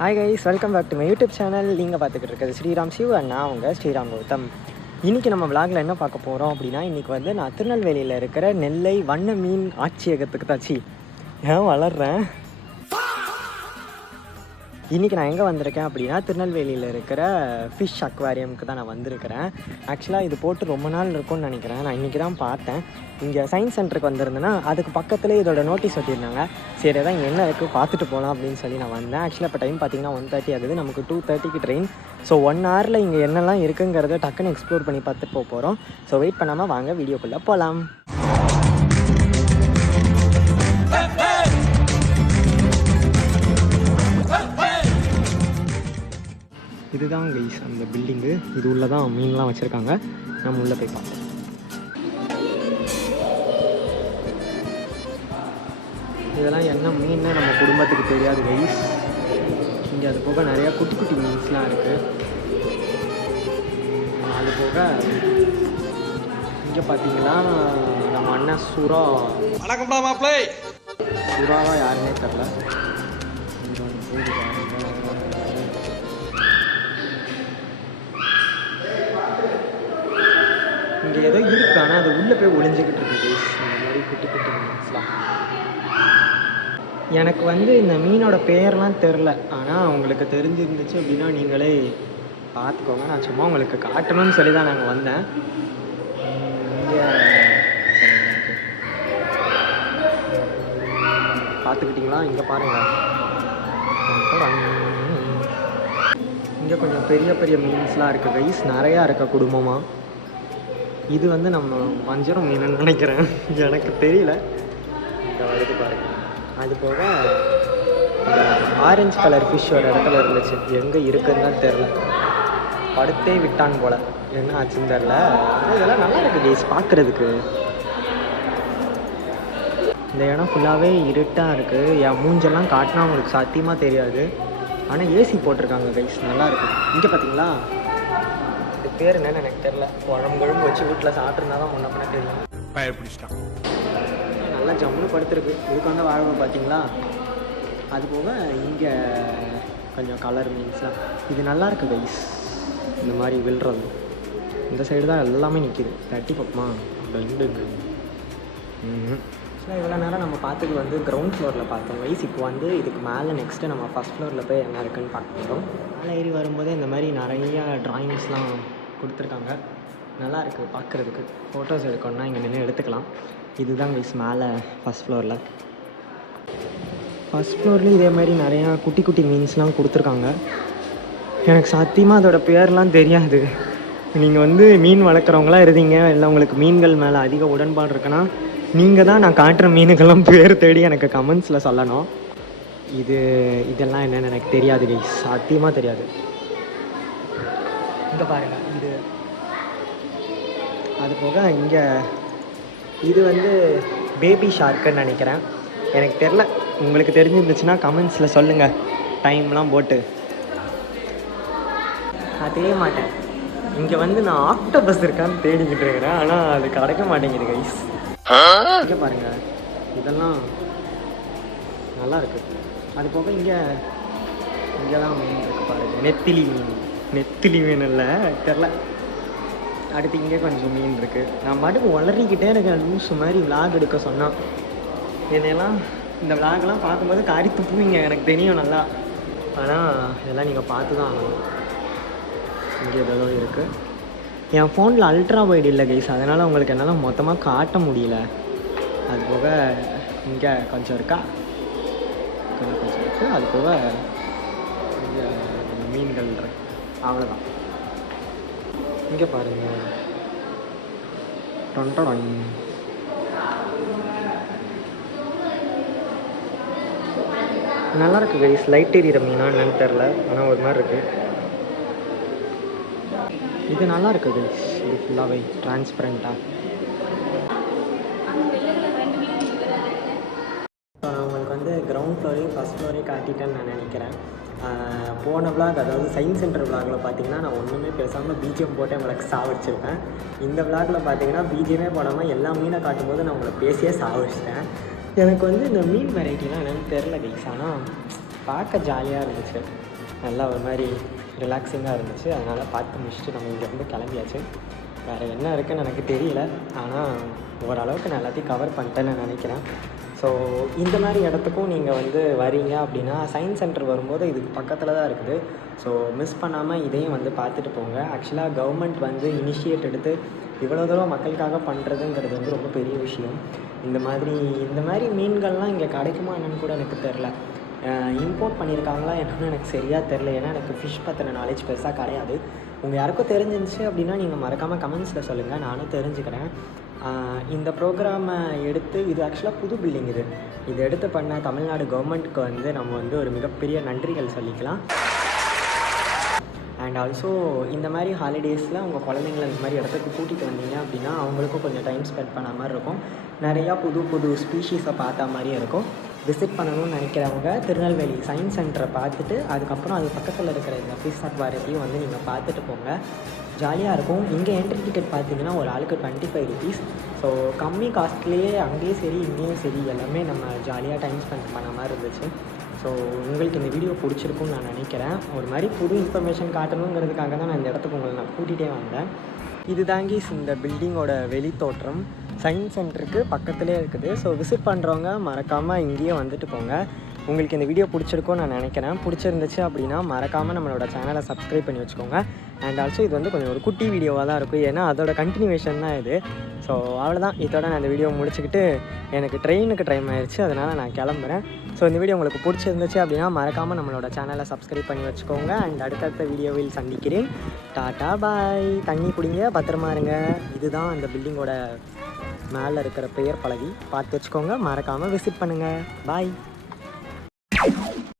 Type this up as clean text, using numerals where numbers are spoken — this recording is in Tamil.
Hi guys, welcome back to my YouTube channel. நீங்கள் பார்த்துக்கிட்டு இருக்கிறது ஸ்ரீராம் சிவ் அண்ட் நான் உங்கள் ஸ்ரீராம் கௌதம். இன்றைக்கி நம்ம விளாகில் என்ன பார்க்க போகிறோம் அப்படின்னா, இன்றைக்கி வந்து நான் திருநெல்வேலியில் இருக்கிற நெல்லை வண்ண மீன் ஆட்சியகத்துக்கு தாச்சி ஏன் வளர்கிறேன். இன்றைக்கி நான் எங்கே வந்திருக்கேன் அப்படின்னா, திருநெல்வேலியில் இருக்கிற ஃபிஷ் அக்வாரியமுக்கு தான் நான் வந்திருக்கிறேன். ஆக்சுவலாக இது போட்டு ரொம்ப நாள் இருக்கும்னு நினைக்கிறேன். நான் இன்றைக்கி தான் பார்த்தேன். இங்கே சயின்ஸ் சென்டருக்கு வந்திருந்தேன்னா அதுக்கு பக்கத்துலேயே இதோட நோட்டீஸ் ஒட்டியிருந்தாங்க. சரி தான் இங்கே என்ன இருக்குது பார்த்துட்டு போகலாம் அப்படின்னு சொல்லி நான் வந்தேன். ஆக்சுவலாக இப்போ டைம் பார்த்தீங்கன்னா 1:30 ஆகுது. நமக்கு 2:30க்கு ட்ரெயின். ஸோ 1 ஹவரில் இங்கே என்னெல்லாம் இருக்குங்கிறத டக்குன்னு எக்ஸ்ப்ளோர் பண்ணி பார்த்துட்டு போக போகிறோம். ஸோ வெயிட் பண்ணாமல் வாங்க வீடியோக்குள்ளே போகலாம். இதுதான் கைஸ் அந்த பில்டிங்கு. இது உள்ளே தான் மீன்லாம் வச்சுருக்காங்க. நம்ம உள்ளே போய் பார்ப்போம். இதெல்லாம் என்ன மீன்னு நம்ம குடும்பத்துக்கு தெரியாது கைஸ். இங்கே அது போக நிறையா குட்டி குட்டி மீன்ஸ்லாம் இருக்குது. அது போக இங்கே பார்த்தீங்கன்னா நம்ம அண்ணன் சுறா. வணக்கம்டா மாப்ளை. சுறாவா யாருன்னே தெரில. இங்கே ஏதோ இருக்கு, ஆனால் அது உள்ளே போய் ஒளிஞ்சிக்கிட்டு இருக்கு கைஸ். இந்த மாதிரி குட்டி குட்டி மீன்ஸ்லாம். எனக்கு வந்து இந்த மீனோட பேர்லாம் தெரில, ஆனால் உங்களுக்கு தெரிஞ்சிருந்துச்சு அப்படின்னா நீங்களே பார்த்துக்கோங்க. நான் சும்மா உங்களுக்கு காட்டணும்னு சொல்லி தான் நாங்கள் வந்தேன். இங்கே பார்த்துக்கிட்டிங்களா? இங்கே பாருங்கள், இங்கே கொஞ்சம் பெரிய பெரிய மீன்ஸ்லாம் இருக்குது கைஸ். நிறையா இருக்க குடும்பமாக. இது வந்து நம்ம வஞ்சரம் மீன் நினைக்கிறேன், எனக்கு தெரியல. இந்த வருது பாருங்க. அது போக இந்த ஆரஞ்சு கலர் ஃபிஷ் ஒரு இடத்துல இருந்துச்சு, எங்கே இருக்குதுன்னு தான் தெரில. படுத்தே விட்டான் போல், என்ன ஆச்சுன்னு தெரில. இதெல்லாம் நல்லா இருக்குது கைஸ் பார்க்குறதுக்கு. இந்த இடம் ஃபுல்லாகவே இருட்டாக இருக்குது. என் மூஞ்செல்லாம் காட்டினா உங்களுக்கு சத்தியமாக தெரியாது. ஆனால் ஏசி போட்டிருக்காங்க கைஸ், நல்லாயிருக்கு. இங்கே பார்த்தீங்களா, இது பேர் என்னன்னு எனக்கு தெரில. குழம்பு வச்சு வீட்டில் சாப்பிட்ருந்தா தான் முன்ன பண்ண தெரியும். பயிர் பிடிச்சிட்டான். நல்லா ஜம்முன்னு படுத்துருக்கு. இதுக்கு வந்து வாழ்வு பார்த்தீங்களா. அது போக இங்கே கொஞ்சம் கலர் மீன்ஸ்லாம். இது நல்லாயிருக்கு கைஸ். இந்த மாதிரி விழுறது இந்த சைடு தான் எல்லாமே நிற்கிது. தட்டி பக்கமா ரெண்டு. ஸோ இவ்வளோ நேரம் நம்ம பார்த்தது வந்து கிரவுண்ட் ஃப்ளோரில் பார்த்தோம் கைஸ். இப்போ வந்து இதுக்கு மேலே நெக்ஸ்ட்டு நம்ம ஃபஸ்ட் ஃப்ளோரில் போய் என்ன இருக்குதுன்னு பார்க்குறோம். மேலே ஏறி வரும்போதே இந்த மாதிரி நிறையா ட்ராயிங்ஸ்லாம் கொடுத்துருக்காங்க. நல்லா இருக்குது பார்க்குறதுக்கு. ஃபோட்டோஸ் எடுக்கணுன்னா இங்கே நின்று எடுத்துக்கலாம். இதுதான் கைஸ் மேலே ஃபஸ்ட் ஃப்ளோரில். ஃபஸ்ட் ஃப்ளோர்லேயும் இதே மாதிரி நிறையா குட்டி குட்டி மீன்ஸ்லாம் கொடுத்துருக்காங்க. எனக்கு சத்தியமாக அதோடய பேர்லாம் தெரியாது. நீங்கள் வந்து மீன் வளர்க்குறவங்களாம் இருந்தீங்க, இல்லை உங்களுக்கு மீன்கள் மேலே அதிக உடன்பாடு இருக்குன்னா நீங்கள் தான் நான் காட்டுற மீனுக்கெல்லாம் பேர் தேடி எனக்கு கமெண்ட்ஸில் சொல்லணும். இதெல்லாம் என்னென்னு எனக்கு தெரியாது கைஸ், சத்தியமாக தெரியாது. இங்கே பாருங்கள், இது அது போக இங்கே இது வந்து பேபி ஷார்க்குன்னு நினைக்கிறேன். எனக்கு தெரில, உங்களுக்கு தெரிஞ்சிருந்துச்சுன்னா கமெண்ட்ஸில் சொல்லுங்கள். டைம்லாம் போட்டு நான் தெரிய மாட்டேன். இங்கே வந்து நான் ஆக்டோபஸ் இருக்கான்னு தேடிக்கிட்டு இருக்கிறேன், ஆனால் அது கிடைக்க மாட்டேங்குது கைஸ். இங்கே பாருங்கள், இதெல்லாம் நல்லா இருக்குது. அது போக இங்கெல்லாம் மீன் இருக்குது பாருங்கள். நெத்திலி மீன் இல்லை தெரில. அடுத்து இங்கே கொஞ்சம் மீன் இருக்குது. நான் மட்டும் வளரிக்கிட்டே இருக்கேன் லூஸ் மாதிரி. விளாக் எடுக்க சொன்னான் என்னையெல்லாம். இந்த விளாக்லாம் பார்க்கும்போது காரி துப்புவீங்க, எனக்கு தெரியும் நல்லா. ஆனால் இதெல்லாம் நீங்கள் பார்த்து தான் ஆகணும். இங்கே ஏதோ இருக்குது. என் ஃபோனில் அல்ட்ரா வைடு இல்லை கைஸ், அதனால் உங்களுக்கு என்னால் மொத்தமாக காட்ட முடியல. அது போக இங்கே கொஞ்சம் இருக்கா, கொஞ்சம் இருக்குது. அது போக இங்கே மீன்கள் இருக்கு, அவ்வளோதான். இங்கே பாருங்கள், டொண்டொடன். நல்லாயிருக்கு கைஸ். லைட் எரியிற மீனா என்னன்னு தெரில, ஆனால் ஒரு மாதிரி இருக்குது. இது நல்லா இருக்குது கைஸ். இது ஃபுல்லாகவே டிரான்ஸ்பரண்ட்டாக. நான் உங்களுக்கு வந்து கிரவுண்ட் ஃப்ளோரையும் ஃபஸ்ட் ஃப்ளோரையும் காட்டிட்டேன்னு நான் நினைக்கிறேன். போன விளாக், அதாவது சயின்ஸ் சென்டர் விளாகில் பார்த்தீங்கன்னா நான் ஒன்றுமே பேசாமல் பிஜிஎம் போட்டு உங்களுக்கு சாவடிச்சிருப்பேன். இந்த விளாகில் பார்த்தீங்கன்னா பிஜிஎமே போடாமல் எல்லா மீனை காட்டும்போது நான் உங்களை பேசியே சாவடிச்சிட்டேன். எனக்கு வந்து இந்த மீன் வெரைட்டிலாம் என்னென்னு தெரில கைஸ். ஆனால் பார்க்க ஜாலியாக இருந்துச்சு, நல்லா ஒரு மாதிரி ரிலாக்ஸிங்காக இருந்துச்சு. அதனால் பார்த்து முடிச்சுட்டு நம்ம இங்கேருந்து கிளம்பியாச்சு. வேறு என்ன இருக்குதுன்னு எனக்கு தெரியல, ஆனால் ஓரளவுக்கு நான் எல்லாத்தையும் கவர் பண்ணிட்டேன்னு நினைக்கிறேன். ஸோ இந்த மாதிரி இடத்துக்கும் நீங்கள் வந்து வரீங்க அப்படின்னா சயின்ஸ் சென்டர் வரும்போது இதுக்கு பக்கத்தில் தான் இருக்குது. ஸோ மிஸ் பண்ணாமல் இதையும் வந்து பார்த்துட்டு போங்க. ஆக்சுவலாக கவர்மெண்ட் வந்து இனிஷியேட் எடுத்து இவ்வளோ தூரம் மக்களுக்காக பண்ணுறதுங்கிறது வந்து ரொம்ப பெரிய விஷயம். இந்த மாதிரி மீன்கள்லாம் இங்கே கிடைக்குமா என்னன்னு கூட எனக்கு தெரில. இம்போர்ட் பண்ணியிருக்காங்களா என்னன்னு எனக்கு சரியாக தெரில. ஏன்னா எனக்கு ஃபிஷ் பற்றின நாலேஜ் பெருசாக கிடையாது. உங்கள் யாருக்கும் தெரிஞ்சிருந்துச்சு அப்படின்னா நீங்கள் மறக்காமல் கமெண்ட்ஸில் சொல்லுங்கள், நானும் தெரிஞ்சுக்கிறேன். இந்த ப்ரோக்ராமை எடுத்து இது ஆக்சுவலாக புது பில்டிங் இது எடுத்து பண்ண தமிழ்நாடு கவர்மெண்ட்டுக்கு வந்து நம்ம வந்து ஒரு மிகப்பெரிய நன்றிகள் சொல்லிக்கலாம். அண்ட் ஆல்சோ இந்த மாதிரி ஹாலிடேஸில் உங்கள் குழந்தைங்கள இந்த மாதிரி இடத்துக்கு கூட்டிகிட்டு வந்தீங்க அப்படின்னா அவங்களுக்கும் கொஞ்சம் டைம் ஸ்பெண்ட் பண்ண மாதிரி இருக்கும். நிறையா புது ஸ்பீஷீஸை பார்த்த மாதிரியும் இருக்கும். விசிட் பண்ணணும்னு நினைக்கிறவங்க திருநெல்வேலி சயின்ஸ் சென்டரை பார்த்துட்டு அதுக்கப்புறம் அது பக்கத்தில் இருக்கிற இந்த ஃபிஷ் அக்வாரியத்தையும் வந்து நீங்கள் பார்த்துட்டு போங்க. ஜாலியாக இருக்கும். இங்கே என்ட்ரி டிக்கெட் பார்த்தீங்கன்னா ஒரு ஆளுக்கு 25 ருபீஸ். ஸோ கம்மி காஸ்ட்லேயே அங்கேயும் சரி இங்கேயும் சரி எல்லாமே நம்ம ஜாலியாக டைம் ஸ்பெண்ட் பண்ண மாதிரி இருந்துச்சு. ஸோ உங்களுக்கு இந்த வீடியோ பிடிச்சிருக்குன்னு நான் நினைக்கிறேன். ஒரு மாதிரி புது இன்ஃபர்மேஷன் காட்டணுங்கிறதுக்காக தான் நான் இந்த இடத்துக்கு உங்களை நான் கூட்டிகிட்டே வந்தேன். இது தாங்கி இந்த பில்டிங்கோட வெளி தோற்றம். சயின்ஸ் சென்டருக்கு பக்கத்துலேயே இருக்குது. ஸோ விசிட் பண்ணுறவங்க மறக்காமல் இங்கேயே வந்துட்டு போங்க. உங்களுக்கு இந்த வீடியோ பிடிச்சிருக்கும்னு நான் நினைக்கிறேன். பிடிச்சிருந்துச்சு அப்படின்னா மறக்காமல் நம்மளோட சேனலை சப்ஸ்கிரைப் பண்ணி வச்சுக்கோங்க. அண்ட் ஆல்சோ இது வந்து கொஞ்சம் ஒரு குட்டி வீடியோவாக தான் இருக்கும், ஏன்னா அதோட கண்டினியூவேஷன் தான் இது. ஸோ அவ்வளோதான், இதோட நான் இந்த வீடியோ முடிச்சுக்கிட்டு எனக்கு ட்ரெயினுக்கு டைம் ஆயிடுச்சு, அதனால் நான் கிளம்புறேன். ஸோ இந்த வீடியோ உங்களுக்கு பிடிச்சிருந்துச்சு அப்படின்னா மறக்காமல் நம்மளோட சேனலை சப்ஸ்கிரைப் பண்ணி வச்சுக்கோங்க. அண்ட் அடுத்தடுத்த வீடியோவில் சந்திக்கிறேன். டாட்டா பாய். தண்ணி குடிங்க, பத்திரமா இருங்க. இதுதான் அந்த பில்டிங்கோட மேலே இருக்கிற பெயர் பலகை, பார்த்து வச்சுக்கோங்க. மறக்காமல் விசிட் பண்ணுங்கள். பாய்.